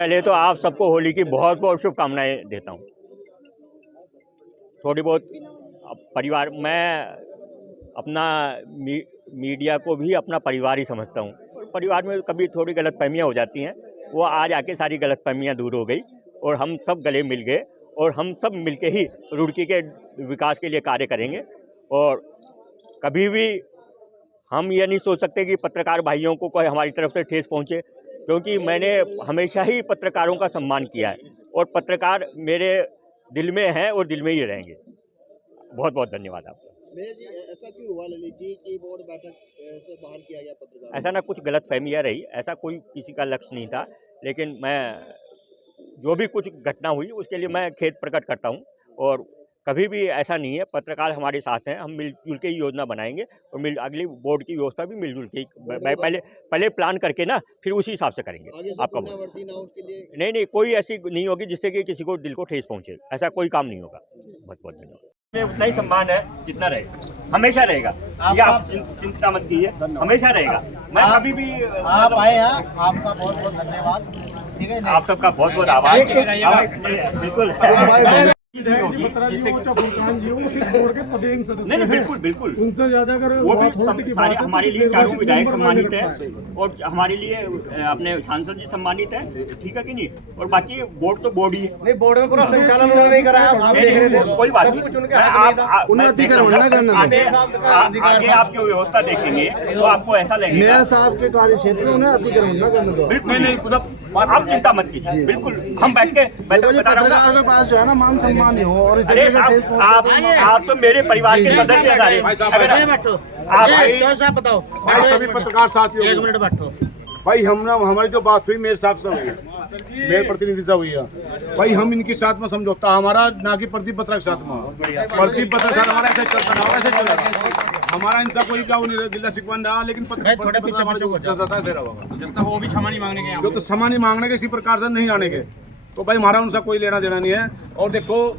पहले तो आप सबको होली की बहुत बहुत शुभकामनाएं देता हूँ। थोड़ी बहुत परिवार, मैं अपना मीडिया को भी अपना परिवार ही समझता हूँ, और परिवार में कभी थोड़ी गलतफहमियाँ हो जाती हैं, वो आज आके सारी गलतफहमियाँ दूर हो गई और हम सब गले मिल गए और हम सब मिलके ही रुड़की के विकास के लिए कार्य करेंगे। और कभी भी हम ये नहीं सोच सकते कि पत्रकार भाइयों को कोई हमारी तरफ से ठेस पहुँचे, क्योंकि मैंने हमेशा ही पत्रकारों का सम्मान किया है और पत्रकार मेरे दिल में हैं और दिल में ही रहेंगे। बहुत बहुत धन्यवाद आपका। मेयर जी, ऐसा क्यों हुआ ललित जी कि बोर्ड बैठक से बाहर किया गया पत्रकार? ऐसा ना कुछ गलतफहमियाँ रही, ऐसा कोई किसी का लक्ष्य नहीं था, लेकिन मैं जो भी कुछ घटना हुई उसके लिए मैं खेद प्रकट करता हूँ। और कभी भी ऐसा नहीं है, पत्रकार हमारे साथ हैं, हम मिलजुल के ही योजना बनाएंगे और अगली बोर्ड की व्यवस्था भी मिलजुल के पहले प्लान करके ना फिर उसी हिसाब से करेंगे। आपका पुनरावृत्ति ना हो के लिए नहीं, कोई ऐसी नहीं होगी जिससे कि किसी को दिल को ठेस पहुंचे, ऐसा कोई काम नहीं होगा। बहुत बहुत धन्यवाद। में उतना ही सम्मान है जितना रहेगा, हमेशा रहेगा, ये आप चिंता मत कीजिए, हमेशा रहेगा। मैं कभी भी आप आए हैं, आपका बहुत बहुत धन्यवाद। ठीक है, आप सबका बहुत बहुत आभार। बिल्कुल नहीं, बिल्कुल बिल्कुल उनसे ज्यादा अगर वो भी सारे हमारे लिए चारों विधायक सम्मानित है और हमारे लिए अपने सांसद जी सम्मानित है, ठीक है कि नहीं। और बाकी बोर्ड तो बोर्ड ही है, नहीं बोर्ड में पूरा संचालन उन्होंने नहीं कराया, कोई बात नहीं। आगे आप जो व्यवस्था देखेंगे तो आपको ऐसा लगेगा मेयर साहब के कार्य क्षेत्र में उन्हें अतिक्रमण न करने दो। बिल्कुल नहीं, आप चिंता मत कीजिए, बिल्कुल हम बैठ के पत्रकार के पास जो है ना मान सम्मान हो। और अरे आप तो मेरे परिवार के सदस्य हैं सारे। साहब बताओ भाई, सभी पत्रकार साथियों, 1 मिनट बैठो भाई। हमारी जो बात हुई मेरे साहब से हुई है, मेरे प्रतिनिधि से हुई है भाई। हम इनके साथ में समझौता हमारा ना कि प्रदीप पत्रकार के साथ में। प्रदीप पत्रकार साथ हमारा ऐसे चलता रहा, ऐसे चलेगा हमारा, इनसा कोई क्या गिला शिकवा रहा, लेकिन थोड़े पीछे जब तक वो भी क्षमा नहीं मांगने के, जो तो क्षमा नहीं मांगने के, इसी प्रकार से नहीं आने के, तो भाई हमारा उनसे कोई लेना देना नहीं है। और देखो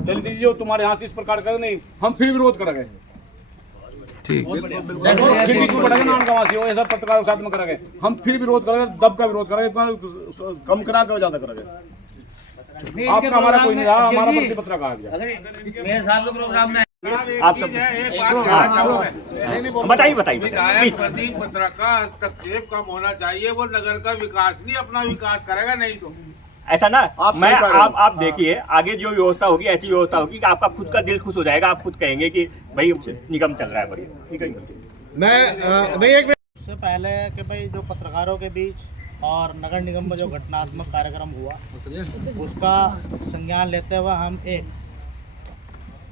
ललित जी, जो तुम्हारे यहाँ से इस प्रकार का नहीं, हम फिर विरोध करेंगे। ठीक नानकवासी हो ऐसा पत्रकारों के साथ में करेंगे, हम फिर विरोध करेंगे, दब का विरोध करेंगे, कम करा के ज्यादा करेंगे। आपका हमारा कोई नहीं रहा, हमारा प्रति पत्रकार आप सब बताइए प्रदीप पत्रकार का हस्तक्षेप कम होना चाहिए। वो नगर का विकास नहीं, अपना विकास करेगा, नहीं तो ऐसा ना मैं आप देखिए, आगे जो व्यवस्था होगी ऐसी व्यवस्था होगी कि आपका खुद का दिल खुश हो जाएगा, आप खुद कहेंगे कि भाई निगम चल रहा है बढ़िया, ठीक है। मैं भाई एक मिनट उससे पहले कि भाई जो पत्रकारों के बीच और नगर निगम में जो घटनात्मक कार्यक्रम हुआ उसका संज्ञान लेते हुए हम एक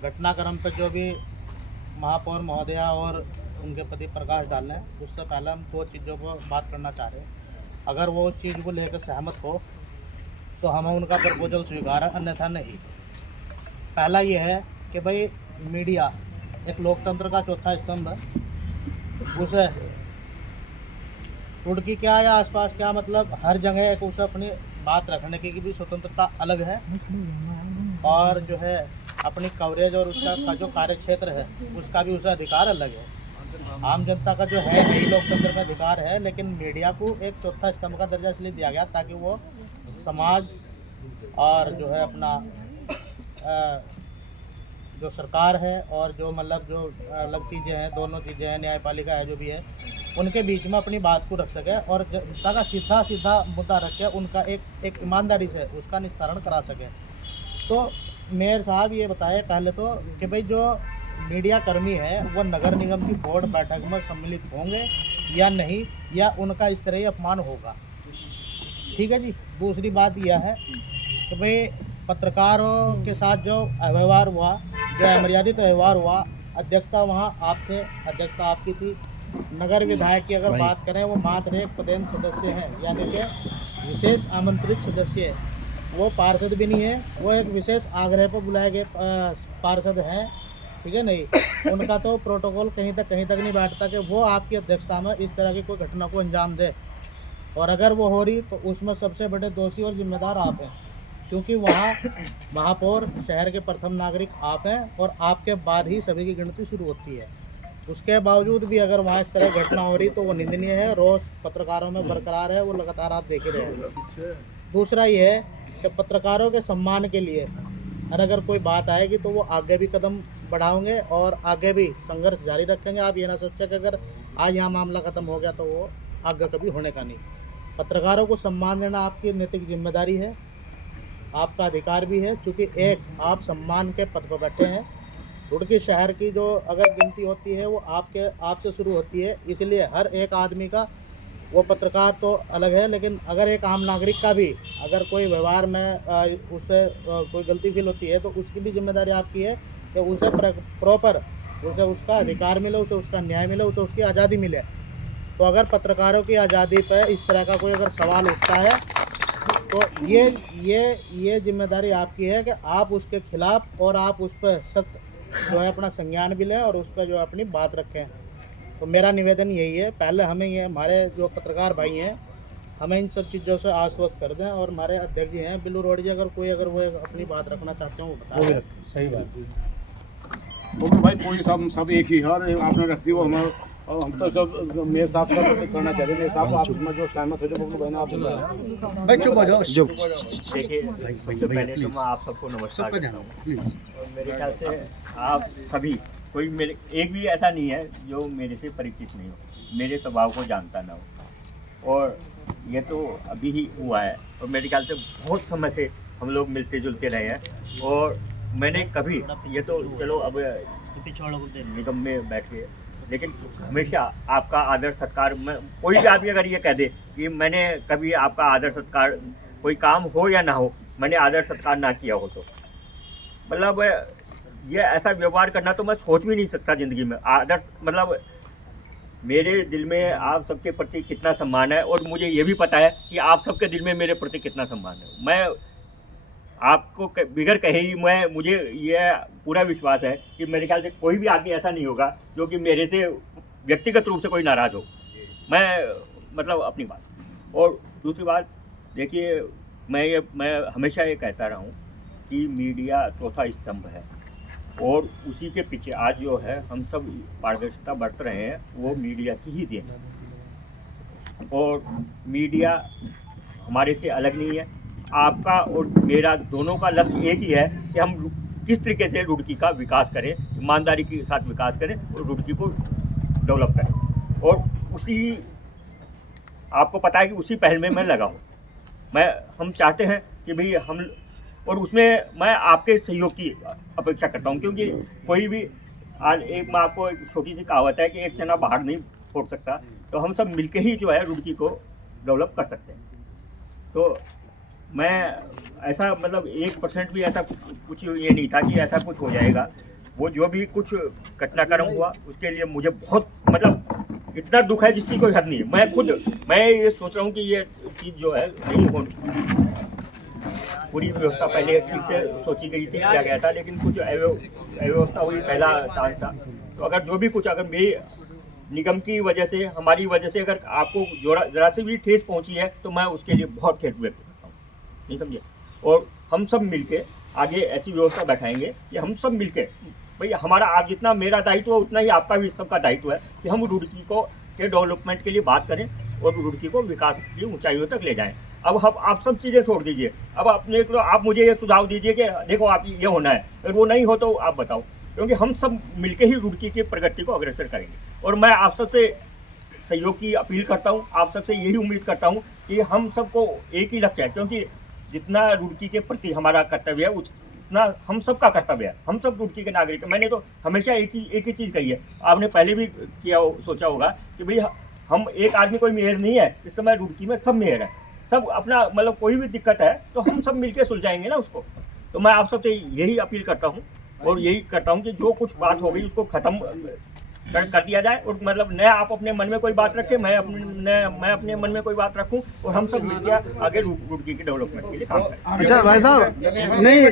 घटनाक्रम पर जो भी महापौर महोदया और उनके पति प्रकाश डालने हैं, उससे पहले हम 2 चीज़ों पर बात करना चाह रहे हैं। अगर वो उस चीज़ को लेकर सहमत हो तो हमें उनका प्रपोजल स्वीकार है, अन्यथा नहीं। पहला ये है कि भाई मीडिया एक लोकतंत्र का चौथा स्तंभ है, उसे रुड़की क्या या आसपास क्या, मतलब हर जगह एक उसे अपनी बात रखने की भी स्वतंत्रता अलग है, और जो है अपनी कवरेज और उसका का जो कार्य क्षेत्र है उसका भी उसे अधिकार अलग है। आम जनता का जो है यही लोकतंत्र में अधिकार है, लेकिन मीडिया को एक चौथा स्तंभ का दर्जा इसलिए दिया गया ताकि वो समाज और जो है अपना जो सरकार है और जो मतलब जो अलग चीज़ें हैं, दोनों चीज़ें हैं, न्यायपालिका है जो भी है, उनके बीच में अपनी बात को रख सके और जनता का सीधा मुद्दा रख के उनका एक ईमानदारी से उसका निस्तारण करा सके। तो मेयर साहब ये बताए पहले तो कि भाई जो मीडिया कर्मी है वो नगर निगम की बोर्ड बैठक में सम्मिलित होंगे या नहीं, या उनका इस तरह ही अपमान होगा, ठीक है जी। दूसरी बात यह है कि भाई पत्रकारों के साथ जो व्यवहार हुआ, जो अमर्यादित व्यवहार हुआ, अध्यक्षता वहाँ आपसे, अध्यक्षता आपकी थी। नगर विधायक की अगर बात करें वो मात्र एक पदेन सदस्य हैं, यानी कि विशेष आमंत्रित सदस्य, वो पार्षद भी नहीं है, वो एक विशेष आग्रह पर बुलाए गए पार्षद हैं, ठीक है। नहीं, उनका तो प्रोटोकॉल कहीं तक नहीं बैठता कि वो आपकी अध्यक्षता में इस तरह की कोई घटना को अंजाम दे, और अगर वो हो रही तो उसमें सबसे बड़े दोषी और जिम्मेदार आप हैं, क्योंकि वहाँ महापौर शहर के प्रथम नागरिक आप हैं और आपके बाद ही सभी की गिनती शुरू होती है। उसके बावजूद भी अगर वहाँ इस तरह घटना हो रही तो वो निंदनीय है। रोष पत्रकारों में बरकरार है, वो लगातार आप देख ही रहे हैं। दूसरा ये है कि पत्रकारों के सम्मान के लिए और अगर कोई बात आएगी तो वो आगे भी कदम बढ़ाओगे और आगे भी संघर्ष जारी रखेंगे। आप ये ना सोचें कि अगर आज यहाँ मामला ख़त्म हो गया तो वो आगे कभी होने का नहीं। पत्रकारों को सम्मान देना आपकी नैतिक जिम्मेदारी है, आपका अधिकार भी है, क्योंकि एक आप सम्मान के पद पर बैठे हैं। रुड़की शहर की जो अगर गिनती होती है वो आपसे शुरू होती है, इसलिए हर एक आदमी का, वो पत्रकार तो अलग है, लेकिन अगर एक आम नागरिक का भी अगर कोई व्यवहार में उससे कोई गलती फील होती है तो उसकी भी जिम्मेदारी आपकी है कि उसे प्रॉपर उसे उसका अधिकार मिले, उसे उसका न्याय मिले, उसे उसकी आज़ादी मिले। तो अगर पत्रकारों की आज़ादी पर इस तरह का कोई अगर सवाल उठता है तो ये जिम्मेदारी आपकी है कि आप उसके खिलाफ और आप उस पर सख्त जो है अपना संज्ञान भी लें और उस पर जो है अपनी बात रखें। तो मेरा निवेदन यही है, पहले हमें ये हमारे जो पत्रकार भाई हैं हमें इन सब चीज़ों से आश्वस्त कर दें, और हमारे अध्यक्ष जी हैं बिल्लू रोड जी, अगर वो अपनी बात रखना चाहते हैं वो बताएं। सही बात तो भाई कोई सब एक ही है, और आपने रखती हो हम तो सब मेरे साथ सब करना चाहते हैं। मेरे साथ आप उसमें जो सहमत हो जो बबलू भाई ने आप भाई चुप हो जाओ। देखिए, सबसे पहले तो मैं आप सबको नमस्कार करता हूँ। और मेरे ख्याल से आप सभी, कोई मेरे एक भी ऐसा नहीं है जो मेरे से परिचित नहीं हो, मेरे स्वभाव को जानता ना हो। और ये तो अभी ही हुआ है, और मेरे ख्याल से बहुत समय से हम लोग मिलते जुलते रहे हैं। और मैंने कभी, ये तो चलो अब निगम में बैठ के, लेकिन हमेशा आपका आदर सत्कार, मैं कोई भी आदमी अगर ये कह दे कि मैंने कभी आपका आदर सत्कार, कोई काम हो या ना हो, मैंने आदर सत्कार ना किया हो, तो मतलब ये ऐसा व्यवहार करना तो मैं सोच भी नहीं सकता ज़िंदगी में। आदर मतलब मेरे दिल में आप सबके प्रति कितना सम्मान है, और मुझे ये भी पता है कि आप सबके दिल में मेरे प्रति कितना सम्मान है। मैं आपको बिगड़ कहे ही मुझे ये पूरा विश्वास है कि मेरे ख्याल से कोई भी आदमी ऐसा नहीं होगा जो कि मेरे से व्यक्तिगत रूप से कोई नाराज़ हो। मैं मतलब अपनी बात, और दूसरी बात देखिए, मैं हमेशा ये कहता रहा हूँ कि मीडिया चौथा स्तंभ है, और उसी के पीछे आज जो है हम सब पारदर्शिता बरत रहे हैं, वो मीडिया की ही देन है। और मीडिया हमारे से अलग नहीं है। आपका और मेरा दोनों का लक्ष्य एक ही है कि हम किस तरीके से रुड़की का विकास करें, ईमानदारी के साथ विकास करें और रुड़की को डेवलप करें। और उसी, आपको पता है कि उसी पहल में मैं लगा हूँ। हम चाहते हैं कि भाई हम, और उसमें मैं आपके सहयोग की अपेक्षा करता हूँ, क्योंकि कोई भी आज एक, मैं आपको एक छोटी सी कहावत है कि एक चना बाहर नहीं फोड़ सकता, तो हम सब मिलके ही जो है रुड़की को डेवलप कर सकते हैं। तो मैं ऐसा मतलब 1% भी ऐसा कुछ ये नहीं था कि ऐसा कुछ हो जाएगा। वो जो भी कुछ घटनाक्रम हुआ उसके लिए मुझे बहुत मतलब इतना दुख है जिसकी कोई हद नहीं है। मैं ये सोच रहा हूँ कि ये चीज़ जो है नहीं होनी, पूरी व्यवस्था पहले ठीक से सोची गई थी, किया गया था, लेकिन कुछ अव्यवस्था हुई, पहला चांस था। तो अगर जो भी कुछ, अगर मेरी निगम की वजह से, हमारी वजह से अगर आपको जरा से भी ठेस पहुंची है तो मैं उसके लिए बहुत खेद व्यक्त करता हूँ, नहीं समझे। और हम सब मिलके आगे ऐसी व्यवस्था बैठाएंगे कि हम सब मिलके, भाई हमारा आप जितना मेरा दायित्व है उतना ही आपका भी सबका दायित्व है कि हम रुड़की को के डेवलपमेंट के लिए बात करें और रुड़की को विकास की ऊंचाइयों तक ले जाएं। अब हम आप सब चीज़ें छोड़ दीजिए, अब अपने को आप मुझे ये सुझाव दीजिए कि देखो आप ये होना है, अगर वो नहीं हो तो आप बताओ, क्योंकि हम सब मिलके ही रुड़की की प्रगति को अग्रसर करेंगे। और मैं आप सबसे सहयोग की अपील करता हूँ, आप सबसे यही उम्मीद करता हूँ कि हम सबको एक ही लक्ष्य है, क्योंकि जितना रुड़की के प्रति हमारा कर्तव्य है उतना हम सबका कर्तव्य है, हम सब रुड़की के नागरिक हैं। मैंने तो हमेशा एक ही चीज़ कही है, आपने पहले भी सोचा होगा कि भाई हम एक आदमी कोई मेयर नहीं है, इस समय रुड़की में सब मेयर है, सब अपना मतलब कोई भी दिक्कत है तो हम सब मिलके सुलझाएंगे ना उसको। तो मैं आप सबसे यही अपील करता हूँ और यही करता हूँ कि जो कुछ बात हो गई उसको ख़त्म कर दिया जाए, और मतलब नया आप अपने मन में कोई बात रखें, मैं अपने मन में कोई बात रखूं, और हम सब मिलकर आगे रुड़की के डेवलपमेंट के लिए काम करें। अच्छा भाई साहब, नहीं